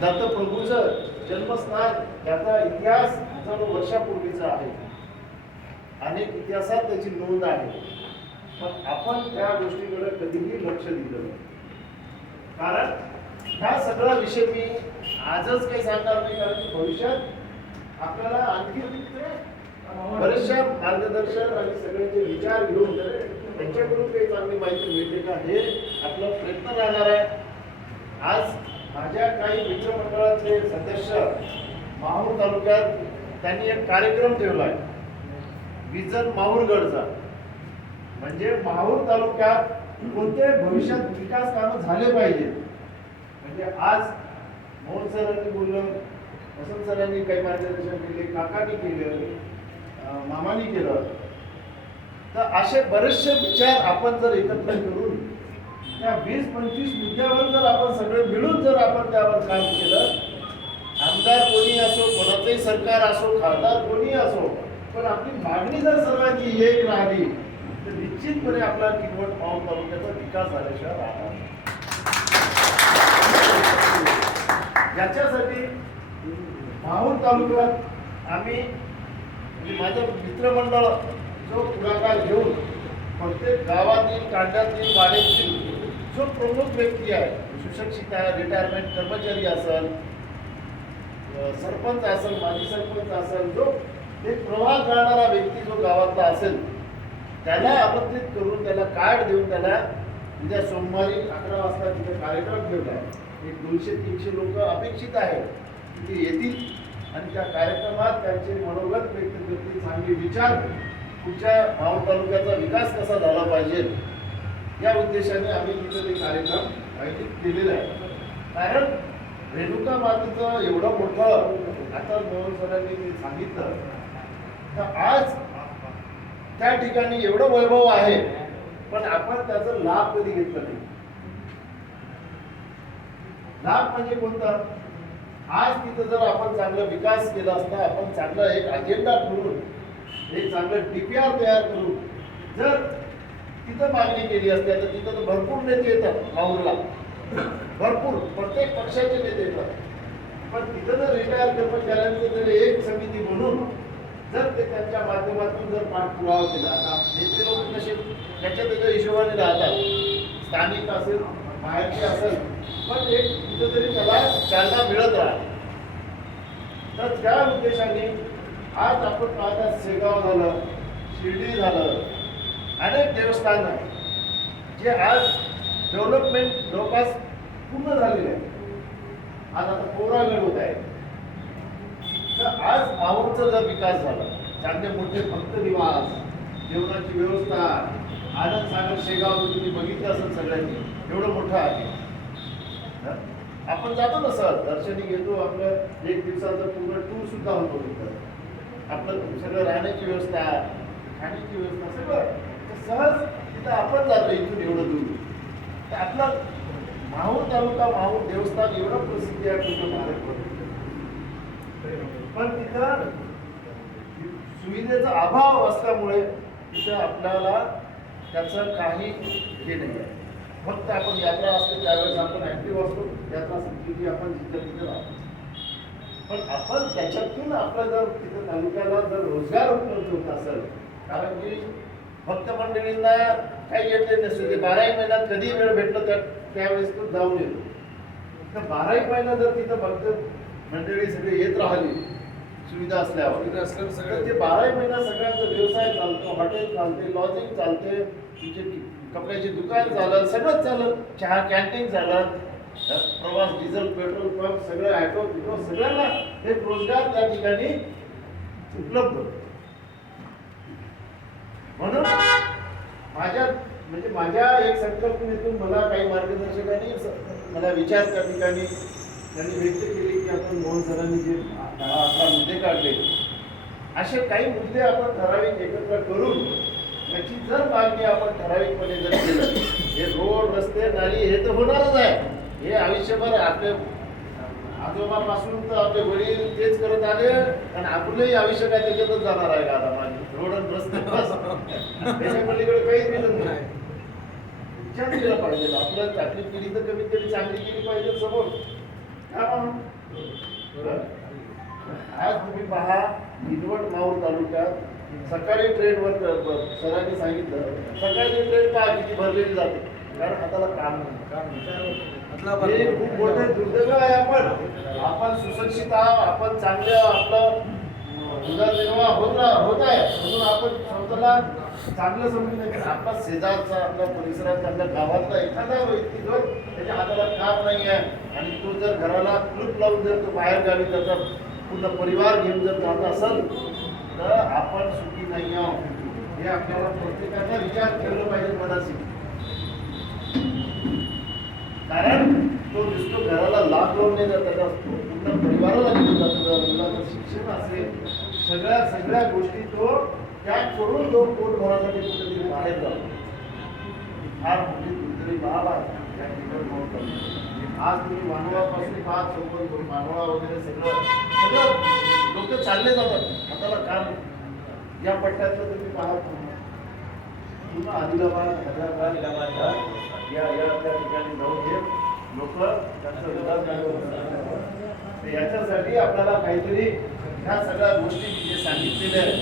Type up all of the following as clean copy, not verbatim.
दत्तप्रभूचं जन्मस्थान याचा इतिहास जवळ वर्षापूर्वीचा आहे. अनेक इतिहासात त्याची नोंद आहे. पण आपण त्या गोष्टीकडे कधीही लक्ष दिलं नाही. कारण हा सगळा विषय मी आजच काही सांगणार नाही, कारण की भविष्यात आपल्याला आणखी बरेचशा मार्गदर्शन आणि सगळ्यांचे विचार घेऊन त्यांच्याकडून काही चांगली माहिती मिळते का हे आपला प्रयत्न राहणार आहे. आज माझ्या काही मित्रमंडळाचे सदस्य माहूर तालुक्यात त्यांनी एक कार्यक्रम ठेवला आहे, विजन माहूरगडचा. म्हणजे माहूर तालुक्यात कोणते भविष्यात विकास कामं झाले पाहिजे. म्हणजे आज मोहन सरांनी बोललं, वसंत सरांनी काही मार्गदर्शन केले, काकांनी केलं, मामानी केलं. तर असे बरेचसे विचार आपण जर एकत्र करून त्या 20-25 मुद्द्यावर जर आपण सगळे मिळून जर आपण त्यावर काम केलं, आमदार कोणी असो, कोणाचंही सरकार असो, खासदार कोणी असो, पण आपली मागणी जर सर्वांची एक राहिली तर निश्चितपणे आपला किनवट माहूर तालुक्याचा विकास झाल्याशिवाय राहणार नाही. याच्यासाठी माहूर तालुक्यात आम्ही म्हणजे माझं मित्रमंडळ जो पुढाकार घेऊन प्रत्येक गावातील, कांड्यातील, वाड्यातील जो प्रमुख व्यक्ती आहे, सुशिक्षित आहे, रिटायरमेंट कर्मचारी असेल, सरपंच असेल, माजी सरपंच असेल, जो एक प्रवाह करणारा व्यक्ती जो गावातला असेल, त्याला आमंत्रित करून त्याला कार्ड देऊन त्याला उद्या सोमवारी 11 वाजता तिथे कार्यक्रम ठेवला आहे. एक 200-300 लोक अपेक्षित आहेत की ते येतील आणि त्या कार्यक्रमात त्यांचे मनोगत व्यक्त करतील, चांगले विचार, पुढच्या माहूर तालुक्याचा विकास कसा झाला पाहिजे या उद्देशाने आम्ही तिथे ते कार्यक्रम आयोजित केलेला आहे. कारण रेणुका मातेचं एवढं मोठं आता मोहन सरांनी मी सांगितलं, तर आज त्या ठिकाणी एवढं वैभव आहे, पण आपण त्याचा लाभ कधी घेतला नाही. लाभ म्हणजे कोणता? आज तिथं जर आपण चांगला विकास केला असता, आपण चांगला एक अजेंडा ठरवून एक चांगलं DPR तयार करून जर तिथं मागणी केली असते, तर तिथं तर भरपूर नेते येतात माहूरला, भरपूर प्रत्येक पक्षाचे नेते येतात. पण तिथं जर रिटायर कर्मचाऱ्यांचं जर एक समिती म्हणून जर ते त्यांच्या माध्यमातून जर पाठपुरावा केला, आता नेते लोक कसे त्याच्या त्याच्या हिशोबाने राहतात, स्थानिक असेल, बाहेरचे असेल, पण एक कुठेतरी त्याला चालना मिळत राहते. तर त्या उद्देशाने आज आपण पाहता शेगाव झालं, शिर्डी झालं, अनेक देवस्थान आहे जे आज डेव्हलपमेंट जवळपास पूर्ण झालेले आहे. आज आता पोरागड होत आहे. तर आज माहूरचा जर विकास झाला, चांगले मोठे भक्त निवास, जेवणाची व्यवस्था, आनंद सागर शेगाव तुम्ही बघितलं असेल सगळ्यांनी, एवढं मोठं आहे. आपण जातो ना सर, दर्शनी घेतो, आपलं एक दिवसाचं पूर्ण टूर सुद्धा होतो तिथं. आपलं सगळं राहण्याची व्यवस्था, खाण्याची व्यवस्था सगळं सहज तिथं आपण जातो इथून एवढं दूर. तर आपला माहूर तालुका, माहूर देवस्थान एवढं प्रसिद्ध आहे पूर्ण महाराष्ट्रात, पण तिथं सुविधेचा अभाव असल्यामुळे तिथं आपल्याला त्याचं काही हे नाही आहे. फक्त आपण यात्रा असते त्यावेळेस आपण ऍक्टिव्ह असतो, यात्रा संपली की आपण जिथं तिथं राहतो. पण आपण त्याच्यातून आपला जर तिथं तालुक्याला जर रोजगार उपलब्ध होत असेल, कारण की भक्त मंडळींना काही येते नसते, ते 12 महिन्यात कधी वेळ भेटलं त्यावेळेस तो जाऊन येतो. तर 12 महिना जर तिथं भक्त मंडळी सगळे येत राहिली, सुविधा असल्यावर सगळं ते 12 महिना सगळ्यांचा व्यवसाय चालतो, हॉटेल चालते, लॉजिंग चालते, तुमचे कपड्याचे दुकान झालं, सगळंच झालं, चहा कॅन्टीन झालं, प्रवास, डिझेल, पेट्रोल पंप, सगळं ॲटो बिटो सगळ्यांना एक रोजगार त्या ठिकाणी उपलब्ध. म्हणून माझ्या एक संकल्पनेतून मला काही मार्गदर्शकांनी मला विचार त्या ठिकाणी त्यांनी व्यक्त केले की आपण मोहन सरांनी जे आपला मुद्दे काढले, असे काही मुद्दे आपण ठराविक एकत्र करून त्याची जर मागणी आपण ठराविकपणे जर केलं, हे रोड, रस्ते, नाली हे तर होणारच आहे. हे आयुष्यभर आपले आजोबापासून तर आपले वडील तेच करत आले, आणि आपलंही आयुष्य काय त्याच्यातच जाणार आहे का? आता माझे रोड आणि रस्ते बस, त्याच्या पलीकडे काहीच मिळत नाही. विचार केला पाहिजे आपलं, आपली पिढी तर कमीत कमी चांगली केली पाहिजे समोर. हा मग. आज तुम्ही पहा निलवट माऊर तालुक्यात सकाळी ट्रेनवर सरांनी सांगितलं सकाळची ट्रेन का किती भरलेली जाते कारण हाताला काम नाही. हे खूप मोठे दुर्दैव आहे. आपण सुशिक्षित आहात, आपण चांगलं आपलं उदरनिर्वाह होत आहे म्हणून आपण स्वतःला चांगलं समजून नाही. आपला शेजारचा आपल्या परिसराचा आपल्या गावातला एखादा व्यक्ती जो त्याच्या हाताला काम नाही आहे आणि तो जर घराला कुलूप लावून जर तो बाहेर गावी त्याचा पूर्ण परिवार घेऊन जर जात असेल तर आपण सुखी नाही आहोत हे आपल्याला प्रत्येकाचा विचार केला पाहिजे मनाशी. कारण तो नुसतो घराला लाभ लावून नाही जात त्याचा पूर्ण परिवाराला घेऊन जातो. मुलाचं शिक्षण असेल सगळ्या गोष्टी तो त्याग करून तो पोट भरण्यासाठी कुठेतरी बाहेर जातो. फार मोठी कुठेतरी बाब आहे या ठिकाणी. आज तुम्ही मानवापासून पाच चौपन मानवा वगैरे सगळं लोक चालले जातात हाताला काम या पट्ट्यातलं तुम्ही पाहत पुन्हा आदिलाबाद हैदराबाद या त्या ठिकाणी जाऊन हे लोक त्यांचा विकास करतात. याच्यासाठी आपल्याला काहीतरी ह्या सगळ्या गोष्टी जे सांगितलेल्या आहेत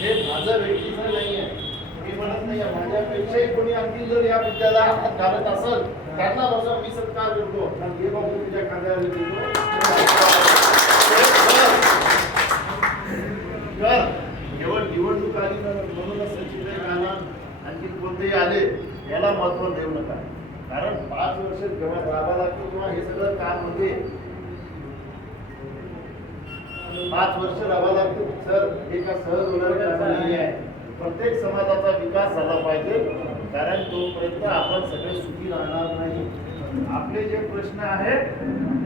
हे माझं व्यक्तीचं नाही आहे. मी म्हणत नाही माझ्यापेक्षाही कोणी आणखी जर या विद्याला हात घालत असेल त्यांना बसा मी सत्कार करतो आणि हे बाबू तुझ्या खांद्यावर कर. केवळ निवडणूक आली म्हणूनच सचिन गाणं आणखी कोणतेही आले याला महत्व देऊ नका. कारण 5 वर्ष जेव्हा राहावा लागतो तेव्हा हे सगळं काम होते. 5 वर्ष राहावं लागतं सर हे का सहज होणारे काम नाही आहे. प्रत्येक समाजाचा विकास झाला पाहिजे कारण तोपर्यंत आपण सगळे सुखी राहणार नाही. आपले जे प्रश्न आहेत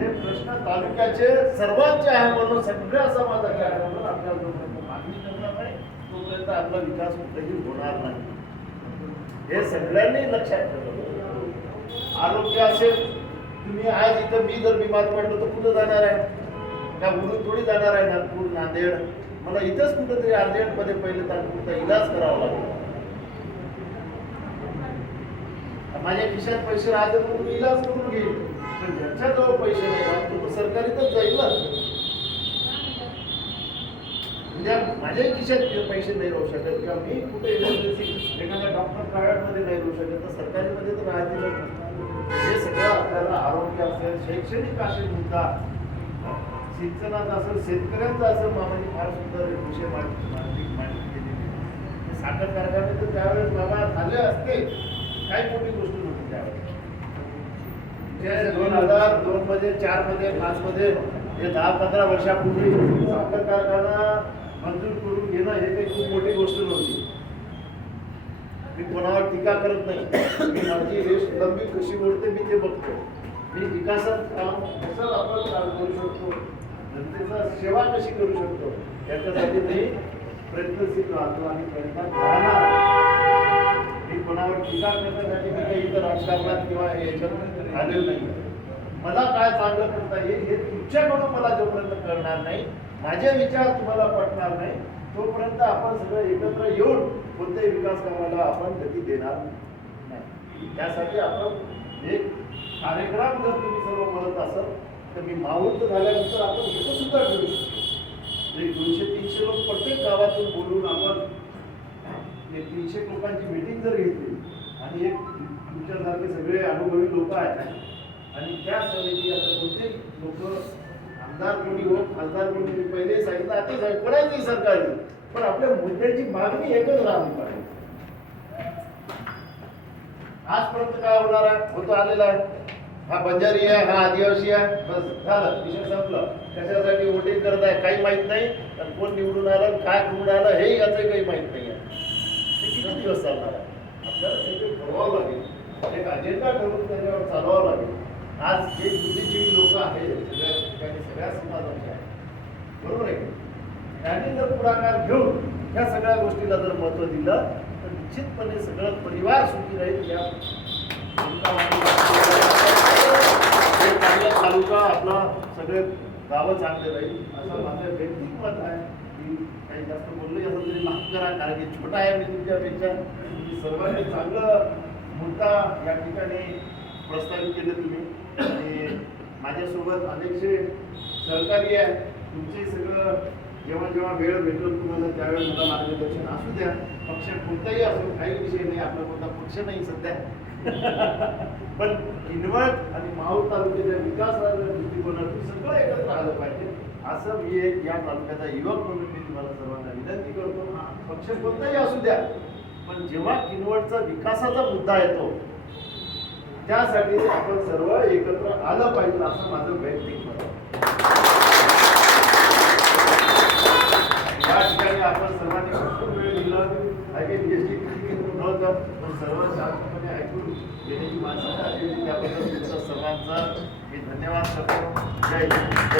ते प्रश्न तालुक्याचे सर्वांचे आहे म्हणून सगळ्या समाजाचे आहे म्हणून आपल्याला जोपर्यंत मागणी करणार नाही तोपर्यंत आपला विकास कुठेही होणार नाही. हे सगळ्यांनी लक्षात ठेवलं. आरोग्य असेल तुम्ही आज इथं मी जर बिमार पडलो तर कुठं जाणार आहे का उडून थोडी जाणार आहे नागपूर नांदेड. मला इथंच कुठंतरी अर्जंटमध्ये पहिले तात्पुरता इलाज करावा लागतो. माझ्या खिशात पैसे राहते म्हणून मी इलाज करून घेईल पण ज्यांच्याजवळ पैसे नाही राहत तो सरकारीतच जाईल ना. उद्या माझ्याही खिशात पैसे नाही राहू शकत किंवा मी कुठे इमर्जन्सी एखाद्या डॉक्टर प्रायव्हेटमध्ये नाही राहू शकत तर सरकारीमध्ये तर राहतील. हे सगळं आपल्याला आरोग्य असेल शैक्षणिक असेल मुद्दा सिंचनाचा असेल शेतकऱ्यांचा असेल मामाने फार सुंदर विषय मांडणी केलेली. साखर कारखाने तर त्यावेळेस बाबा झाले असते काही मोठी गोष्ट नव्हती त्यावेळेस. 2002 मध्ये 4 मध्ये 5 मध्ये हे 10-15 वर्षापूर्वी साखर कारखाना मंजूर करून घेणं हे काही खूप मोठी गोष्ट नव्हती. मी कोणावर टीका करत नाही. मी माझी रेष लंबी कशी ओढते मी ते बघतो. मी विकासात काम कसं आपण करू शकतो जनतेचा सेवा कशी करू शकतो याच्यासाठी मी प्रयत्नशील राहतो आणि प्रयत्नात राहणार. मी कोणावर टीका करण्यासाठी मी काही इतर राजकारणात किंवा याच्यात आलेलं नाही. मला काय चांगलं करता येईल हे तुमच्याकडून मला जोपर्यंत कळणार नाही माझे विचार तुम्हाला पटणार नाही तोपर्यंत आपण सगळं एकत्र येऊन कोणत्याही विकास कामाला आपण गती देणार नाही. त्यासाठी आपण एक कार्यक्रम जर तुम्ही सर्व म्हणत असाल तर मी मावळत झाल्यानंतर आपण इथं सुद्धा करू शकतो. 200-300 लोक प्रत्येक गावातून बोलून आपण 300 लोकांची मीटिंग जर घेतली आणि एक तुमच्यासारखे सगळे अनुभवी लोक आहेत आणि त्या समिती आता कोणते लोक आमदार कोणी हो खासदार कोणी पहिले सांगितलं आता करायचं सरकारने पण आपल्या मुद्द्याची मागणी एकच राहली पाहिजे. आजपर्यंत काय होणार आहे होतो आलेला आहे. हा बंजारी आहे हा आदिवासी आहे बस झालं विषय संपलं. कशासाठी वोटिंग करत आहे काही माहित नाही आणि कोण निवडून आलं काय करून आलं हेही याचं काही माहित नाही आहे. ते किती दिवस चालणार आहे. आपल्याला काहीतरी ठरवावं लागेल एक अजेंडा ठरवून त्याच्यावर चालवावं लागेल. आज जे बुद्धिजीवी लोक आहेत सगळ्या ठिकाणी सगळ्या समाजाचे आहेत बरोबर आहे त्यांनी जर पुढाकार घेऊन ह्या सगळ्या गोष्टीला जर महत्त्व दिलं तर निश्चितपणे सगळं परिवार सुखी राहील. या चांगला तालुका आपला सगळे गावं चांगले राहील असं माझं वैयक्तिक मत आहे. मी काही जास्त बोललो असं तरी माफ करा कारण की छोटा आहे मी तुमच्यापेक्षा. तुम्ही सर्वांनी चांगलं मुद्दा या ठिकाणी प्रस्तावित केले तुम्ही आणि माझ्यासोबत अनेकसे सहकारी आहे. तुमचे सगळं जेव्हा जेव्हा वेळ भेटेल तुम्हाला त्यावेळेस मला मार्गदर्शन असू द्या. पक्ष कोणताही असो, काही विषय नाही, आपला कोणता पक्ष नाही सध्या. पण किनवट आणि माहूर तालुक्याच्या विकासाच्या दृष्टिकोनातून सगळं एकत्र आलं पाहिजे असं मी एक या तालुक्याचा युवक म्हणून मी तुम्हाला सर्वांना विनंती करतो. पक्ष कोणताही असू द्या, पण जेव्हा किनवटचा विकासाचा मुद्दा येतो त्यासाठी आपण सर्व एकत्र आलं पाहिजे असं माझं वैयक्तिक मत आहे. या ठिकाणी आपण सर्वांनी भरपूर वेळ दिला नव्हतं, पण सर्व शांतपणे ऐकून घेण्याची माणसं आली. त्याबद्दल तुमचा सर्वांचा मी धन्यवाद करतो. जय हिंद.